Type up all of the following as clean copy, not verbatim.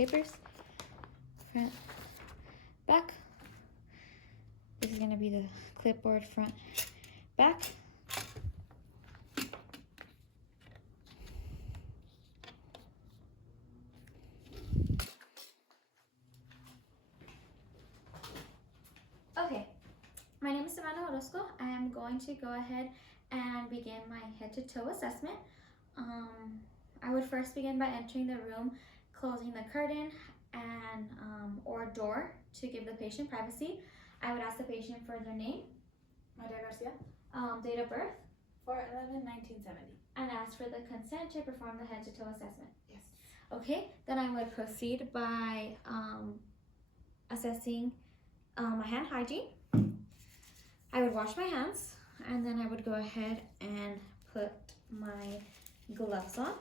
papers. Front, back. This is going to be the clipboard front, back. Okay, my name is Savannah Orozco. I am going to go ahead and begin my head-to-toe assessment. I would first begin by entering the room, closing the curtain and or door to give the patient privacy. I would ask the patient for their name, Maria Garcia, date of birth, 4/11/1970. and ask for the consent to perform the head-to-toe assessment. Yes. Okay, then I would proceed by assessing my hand hygiene. I would wash my hands, and then I would go ahead and put my gloves on.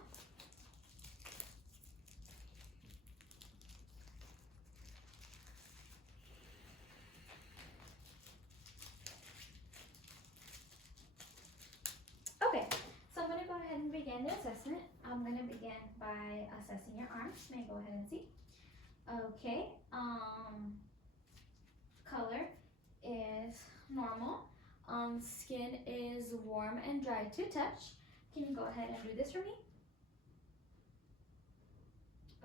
Okay, so I'm going to go ahead and begin the assessment. I'm going to begin by assessing your arms. May I go ahead and see? Okay, color is normal. Skin is warm and dry to touch. Can you go ahead and do this for me?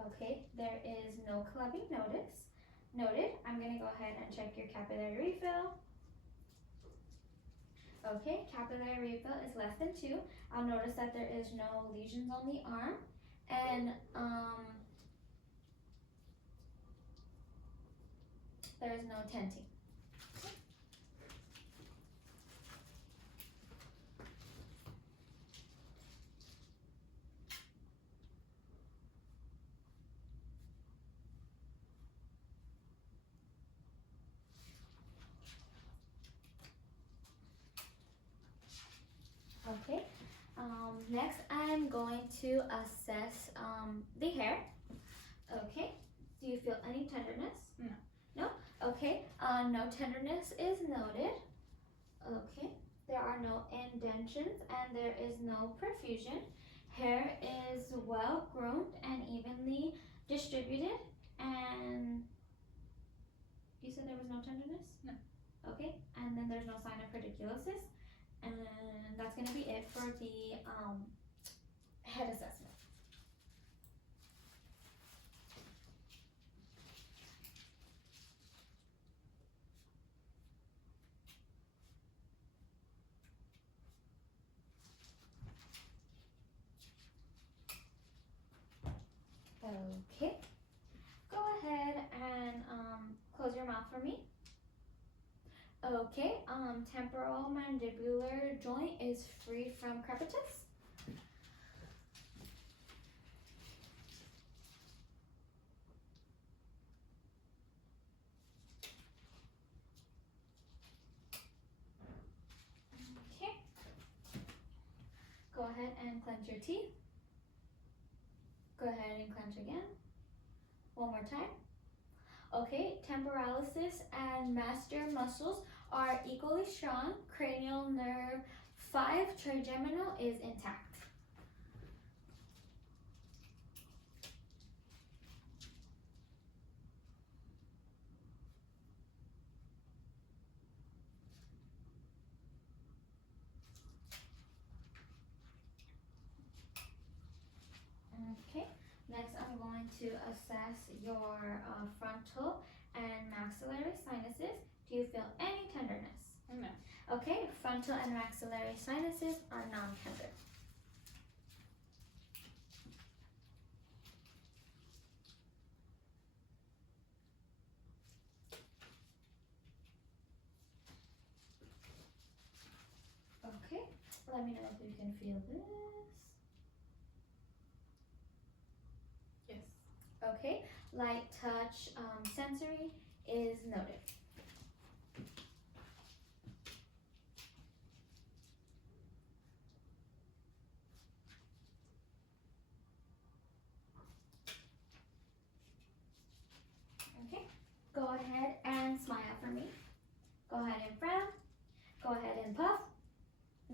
Okay, there is no clubbing noted. I'm going to go ahead and check your capillary refill. Okay, capillary refill is less than 2. I'll notice that there is no lesions on the arm, and there is no tenting. Okay, next I'm going to assess the hair. Okay, do you feel any tenderness? No. No? Okay, no tenderness is noted. Okay, there are no indentions and there is no perfusion. Hair is well groomed and evenly distributed, and you said there was no tenderness? No. Okay, and then there's no sign of pediculosis. And that's going to be it for the head assessment. Okay, go ahead and close your mouth for me. Okay, temporal mandibular joint is free from crepitus. Okay, go ahead and clench your teeth. Go ahead and clench again. One more time. Okay, temporalis and masseter muscles are equally strong. Cranial nerve 5 trigeminal is intact. Okay, next I'm going to assess your frontal and maxillary sinuses. Do you feel any tenderness? No. Okay, frontal and maxillary sinuses are non-tender. Okay, let me know if you can feel this. Yes. Okay, light touch sensory is noted. Okay, go ahead and smile for me. Go ahead and frown. Go ahead and puff.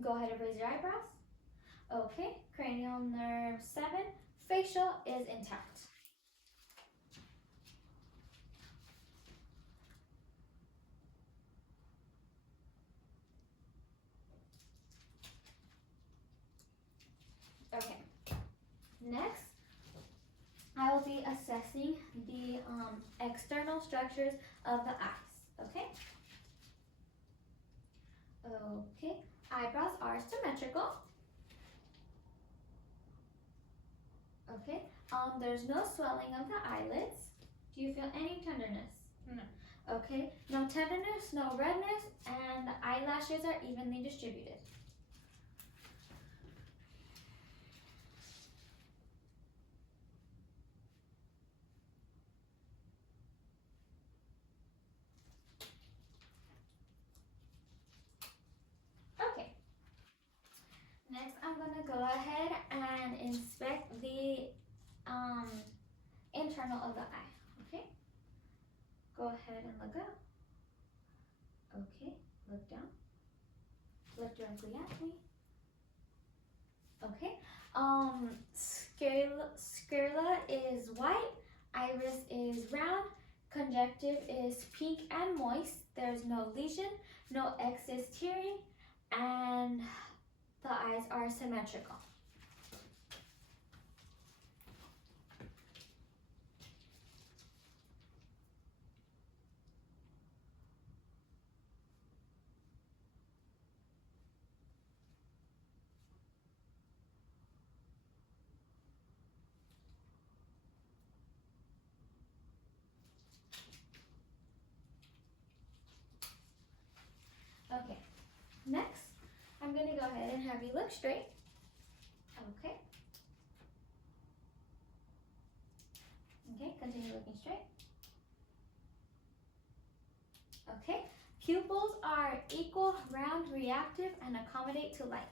Go ahead and raise your eyebrows. Okay, cranial nerve 7, facial is intact. Next, I will be assessing the external structures of the eyes. Okay? Okay. Eyebrows are symmetrical. Okay. There's no swelling of the eyelids. Do you feel any tenderness? No. Okay. No tenderness, no redness, and the eyelashes are evenly distributed. Okay. Next, I'm gonna go ahead and inspect the internal of the eye. Okay. Go ahead and look up. Okay. Look down. Look directly at me. Okay. Sclera is white. Iris is round. Conjunctive is pink and moist. There's no lesion, no excess tearing, and the eyes are symmetrical. Okay. Next, I'm going to go ahead and have you look straight. Okay. Okay, continue looking straight. Okay. Pupils are equal, round, reactive, and accommodate to light.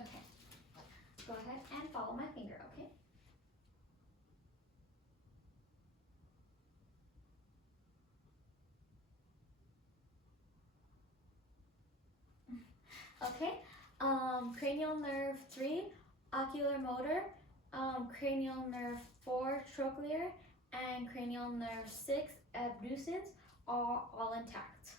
Okay. Go ahead and follow my finger, okay? Okay. Cranial nerve 3, ocular motor, cranial nerve 4, trochlear, and cranial nerve 6, abducens are all intact.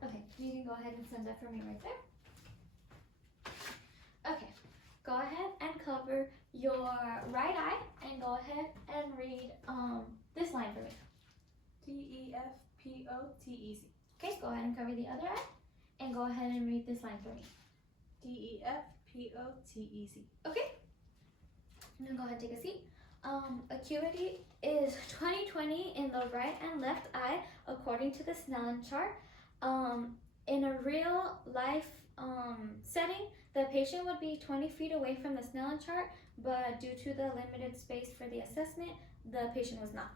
Okay, you can go ahead and send that for me right there. Okay, go ahead and cover your right eye and go ahead and read this line for me. T-E-F-P-O-T-E-Z. Okay, go ahead and cover the other eye and go ahead and read this line for me. T-E-F-P-O-T-E-Z. Okay, now go ahead and take a seat. Acuity is 20/20 in the right and left eye according to the Snellen chart. In a real life setting, the patient would be 20 feet away from the Snellen chart, but due to the limited space for the assessment, the patient was not.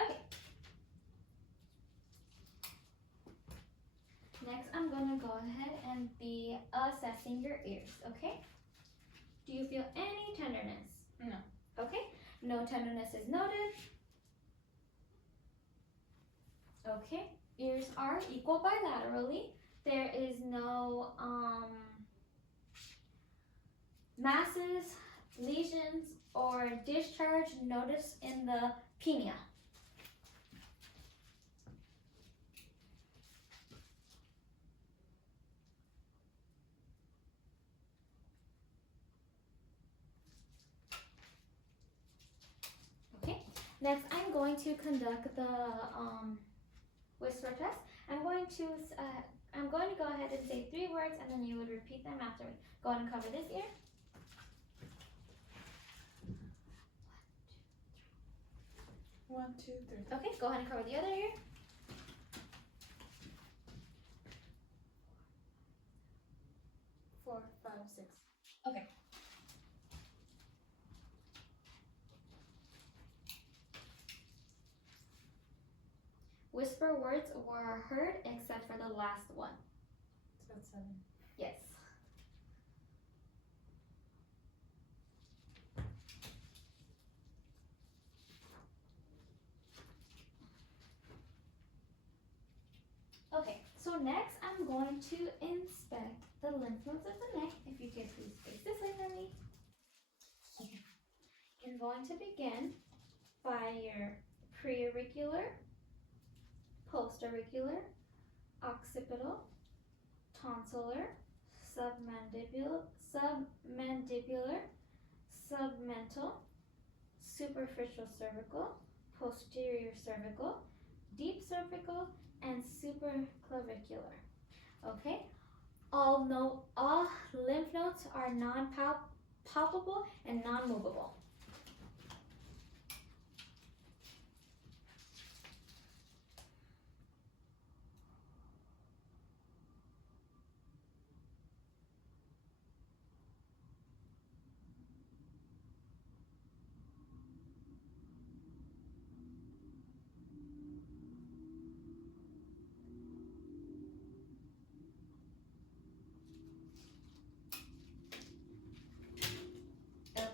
Okay. Next, I'm gonna go ahead and be assessing your ears, okay? Do you feel any tenderness? No. Okay, no tenderness is noted. Okay, ears are equal bilaterally. There is no masses, lesions, or discharge noticed in the pinea. Okay, next I'm going to conduct the whisper test. I'm going to go ahead and say 3 words and then you would repeat them after me. Go ahead and cover this ear. 1, 2, 3. Okay, go ahead and cover the other ear. 6. Okay. Whisper words were heard except for the last one. So that's 7. Yes. Okay, so next I'm going to inspect the lymph nodes of the neck. If you could please face this way for me. Okay. I'm going to begin by your preauricular, postauricular, occipital, tonsillar, submandibular, submental, superficial cervical, posterior cervical, deep cervical, and supraclavicular. Okay? All lymph nodes are non-palpable and non-movable.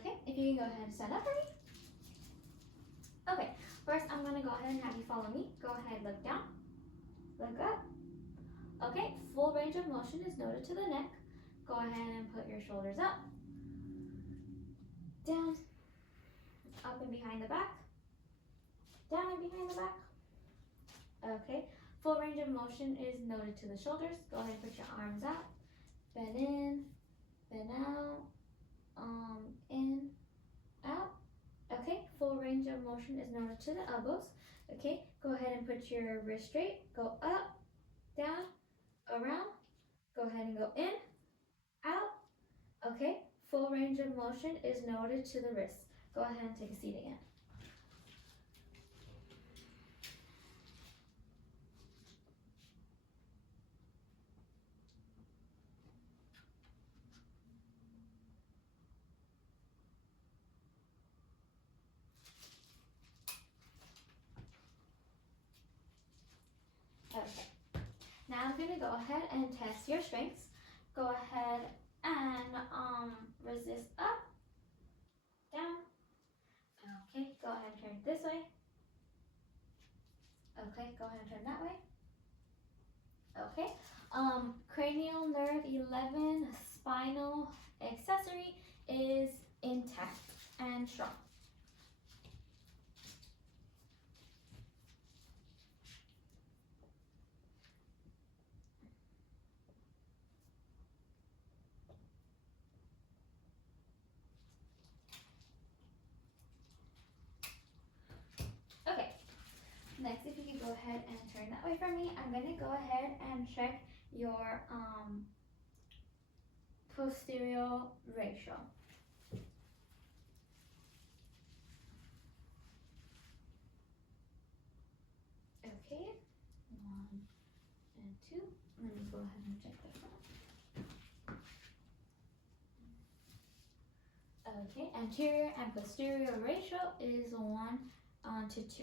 Okay, if you can go ahead and stand up for me. Okay, first I'm going to go ahead and have you follow me. Go ahead, look down, look up. Okay, full range of motion is noted to the neck. Go ahead and put your shoulders up, down, up and behind the back, down and behind the back. Okay, full range of motion is noted to the shoulders. Go ahead and put your arms out, bend in, bend out, in, out. Okay, full range of motion is noted to the elbows. Okay, go ahead and put your wrist straight, go up, down, around, go ahead and go in, out. Okay, full range of motion is noted to the wrist. Go ahead and take a seat again. Okay, now I'm gonna go ahead and test your strengths. Go ahead and resist up, down. Okay, go ahead and turn this way. Okay, go ahead and turn that way. Okay, cranial nerve 11 spinal accessory is intact and strong. Okay, next if you could go ahead and turn that way for me, I'm going to go ahead and check your posterior ratio. Okay, 1 and 2. Let me go ahead and check the front. Okay, anterior and posterior ratio is 1 to 2.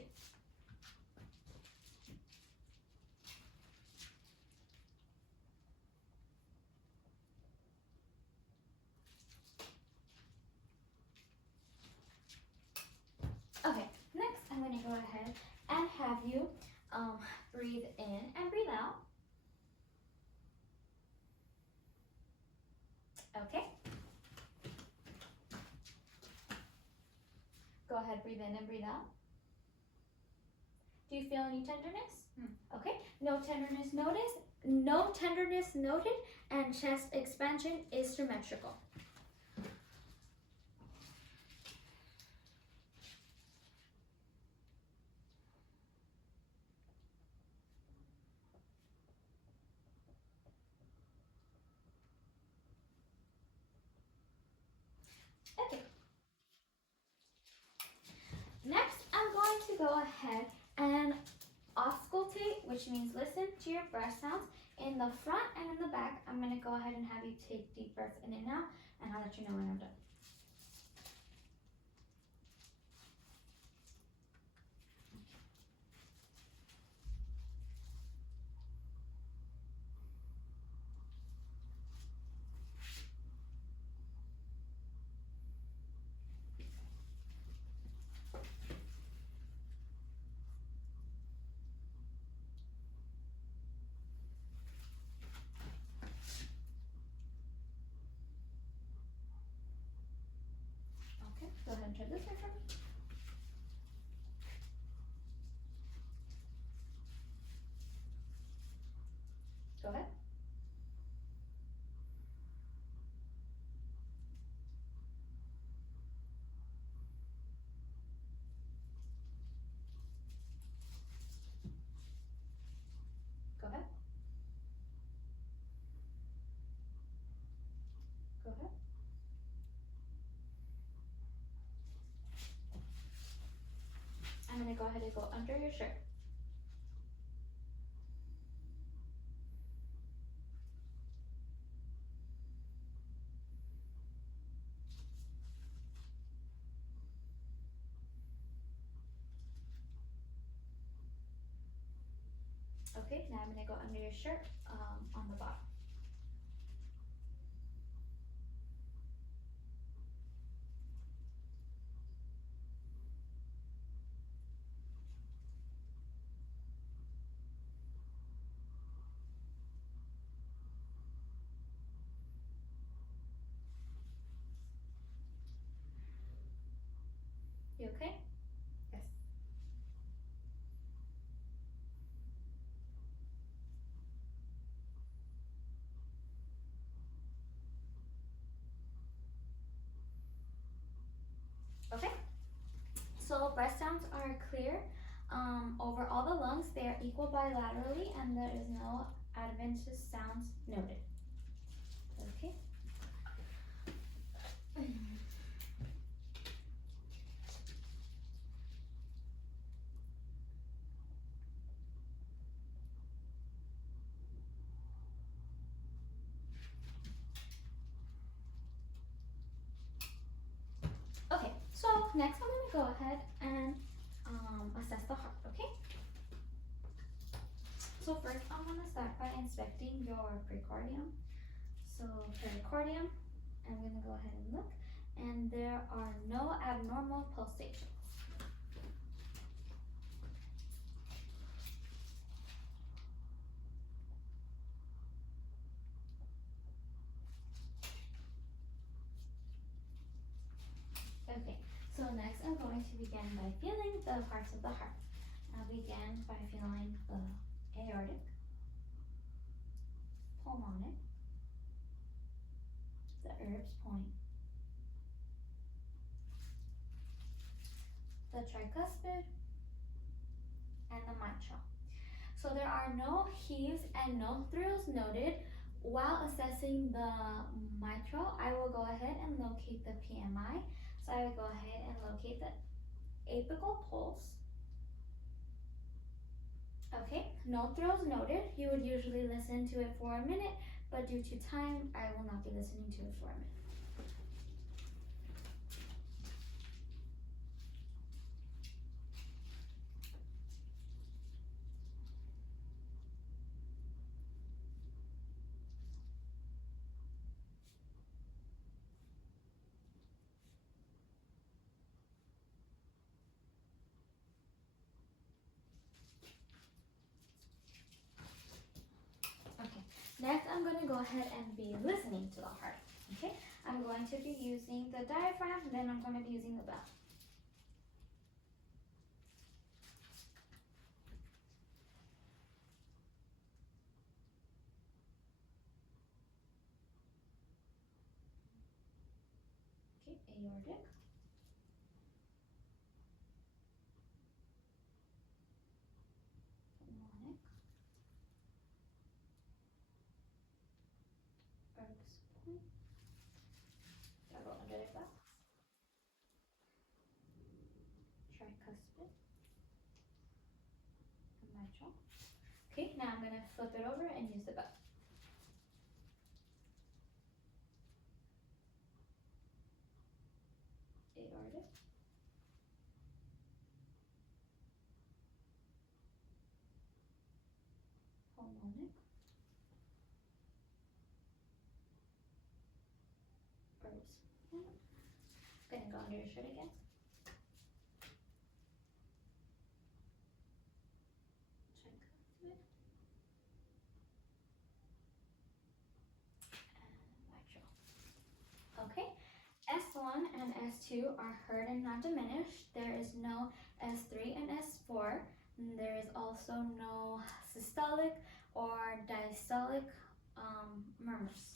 Okay, next I'm going to go ahead and have you breathe in and breathe out. Okay. Go ahead, breathe in and breathe out. Do you feel any tenderness? Okay, no tenderness noted, and chest expansion is symmetrical. Okay. Next, I'm going to go ahead and auscultate, which means listen to your breath sounds In the front and in the back, I'm going to go ahead and have you take deep breaths in and out, and I'll let you know when I'm done. Okay, go ahead and turn this way for me. Go ahead. Go ahead. Go ahead. I'm going to go ahead and go under your shirt. Okay, now I'm going to go under your shirt on the bottom. You okay? Yes. Okay. So breath sounds are clear over all the lungs. They are equal bilaterally, and there is no adventitious sounds noted. Okay. Okay, so next I'm going to go ahead and assess the heart, okay? So first I'm going to start by inspecting your precordium. So pericardium, I'm going to go ahead and look, and there are no abnormal pulsations. Okay, so next I'm going to begin by feeling the parts of the heart. I'll begin by feeling the aortic, pulmonic, the Erb's point, the tricuspid, and the mitral. So there are no heaves and no thrills noted. While assessing the mitral, I will go ahead and locate the PMI. So I will go ahead and locate the apical pulse. Okay, no thrills noted. You would usually listen to it for a minute, but due to time, I will not be listening to it for a minute. Okay, next I'm going to go ahead and be listening to the heart. Okay, I'm going to be using the diaphragm, then I'm going to be using the bell. Okay, aortic, pulmonic, Erb's point. I'll go under the bell. Tricuspid, and mitral. Okay, now I'm going to flip it over and use the belt. Aortic. Pulmonic. Oops. Gonna go under your shirt again. Tricuspid. And mitral. Okay. S1 and S2 are heard and not diminished. There is no S3 and S4. There is also no systolic or diastolic murmurs.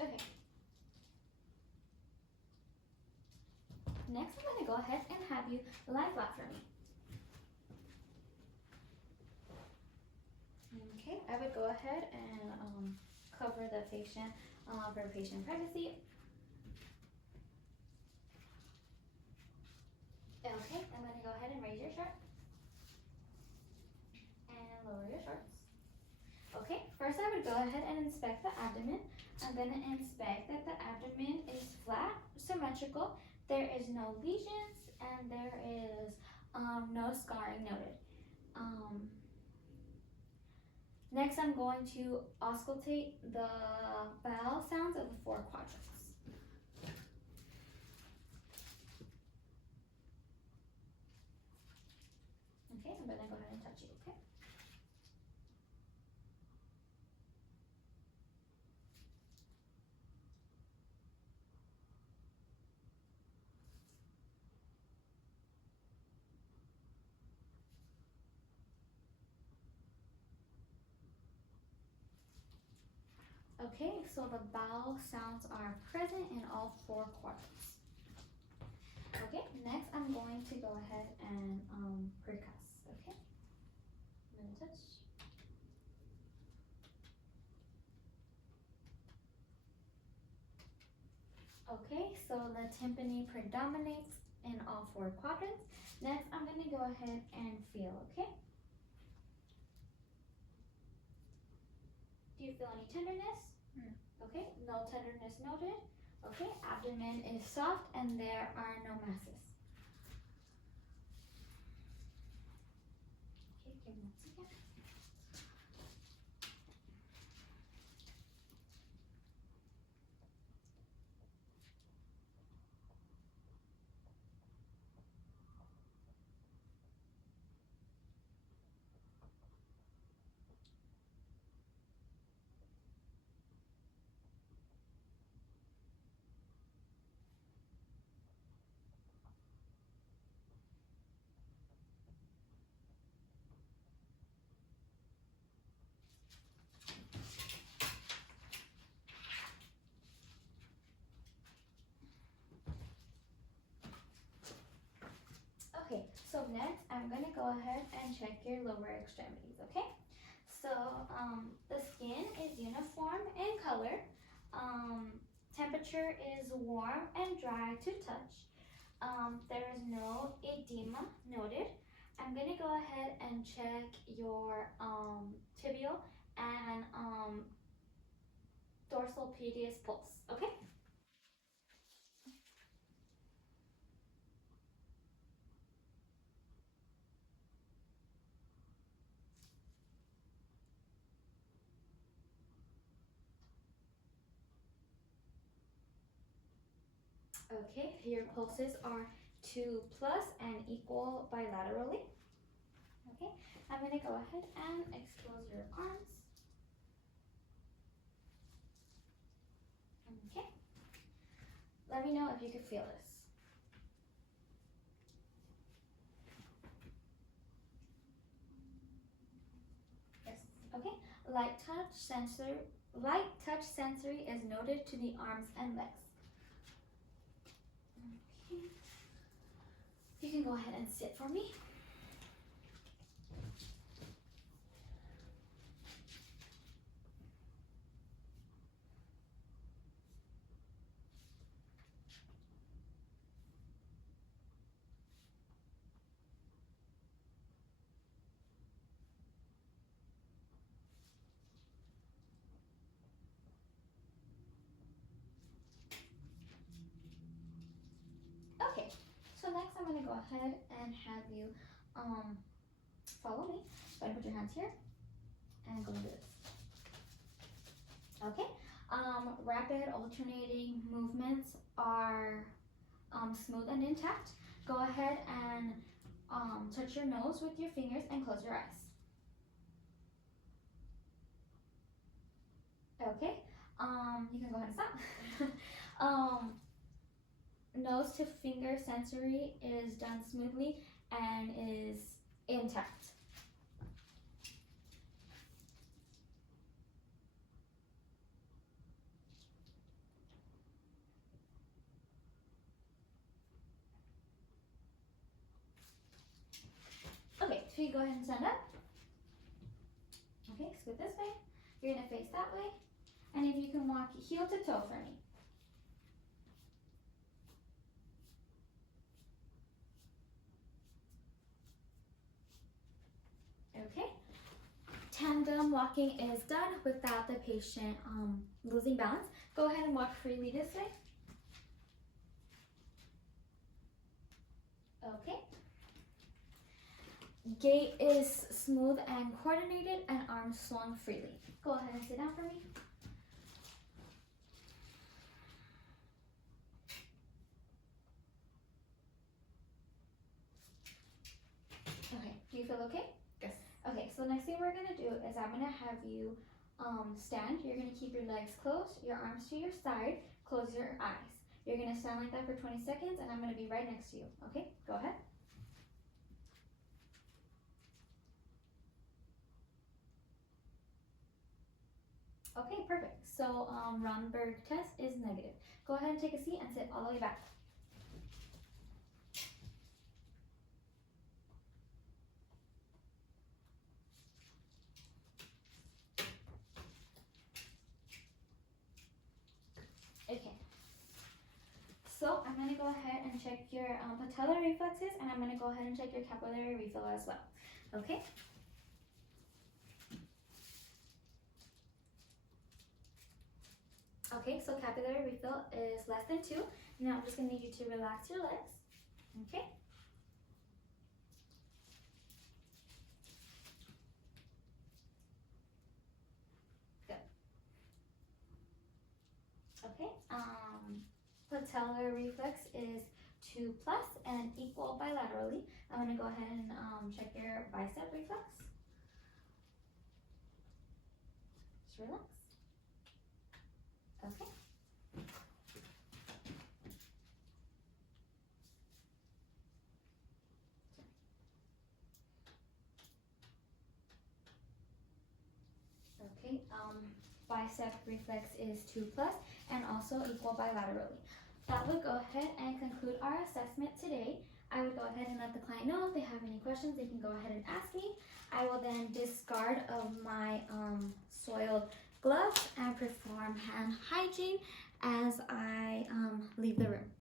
Okay. Next, I'm going to go ahead and have you lie flat for me. Okay, I would go ahead and cover the patient for patient privacy. Okay, I'm going to go ahead and raise your shirt and lower your shorts. Okay, first I would go ahead and inspect the abdomen. I'm going to inspect that the abdomen is flat, symmetrical. There is no lesions and there is no scarring noted. Next, I'm going to auscultate the vowel sounds of the 4 quadrants. Okay, I'm going to go ahead and touch you, okay? Okay, so the vowel sounds are present in all 4 quadrants. Okay, next I'm going to go ahead and percuss, okay? I'm going to touch. Okay, so the tympani predominates in all 4 quadrants. Next, I'm going to go ahead and feel, okay? Do you feel any tenderness? Okay, no tenderness noted. Okay, abdomen is soft and there are no masses. Okay, give me 1 second. Okay, so next I'm gonna go ahead and check your lower extremities, okay? So the skin is uniform in color. Temperature is warm and dry to touch. There is no edema noted. I'm gonna go ahead and check your tibial and dorsal pedis pulse, okay? Okay, your pulses are 2+ and equal bilaterally. Okay, I'm gonna go ahead and expose your arms. Okay, let me know if you can feel this. Yes. Okay, light touch sensory is noted to the arms and legs. Okay. You can go ahead and sit for me. Okay, so next I'm gonna go ahead and have you follow me. So I put your hands here and go into this. Okay. Rapid alternating movements are smooth and intact. Go ahead and touch your nose with your fingers and close your eyes. Okay. You can go ahead and stop. Nose to finger sensory is done smoothly and is intact. Okay, so you go ahead and stand up. Okay, scoot this way. You're gonna face that way. And if you can walk heel to toe for me. Okay. Tandem walking is done without the patient losing balance. Go ahead and walk freely this way. Okay. Gait is smooth and coordinated and arms swung freely. Go ahead and sit down for me. Okay, do you feel okay? Yes. Okay, so the next thing we're gonna do is I'm gonna have you stand. You're gonna keep your legs closed, your arms to your side, close your eyes. You're gonna stand like that for 20 seconds and I'm gonna be right next to you. Okay, go ahead. Okay, perfect. So Romberg test is negative. Go ahead and take a seat and sit all the way back. Okay. So I'm gonna go ahead and check your patellar reflexes and I'm gonna go ahead and check your capillary refill as well. Okay? Okay, so capillary refill is less than 2. Now I'm just gonna need you to relax your legs. Okay? Good. Okay, patellar reflex is 2 plus and equal bilaterally. I'm gonna go ahead and check your bicep reflex. Just relax. Okay. Okay, bicep reflex is 2 plus and also equal bilaterally. That would go ahead and conclude our assessment today. I would go ahead and let the client know if they have any questions, they can go ahead and ask me. I will then discard of my soiled gloves and perform hand hygiene as I leave the room.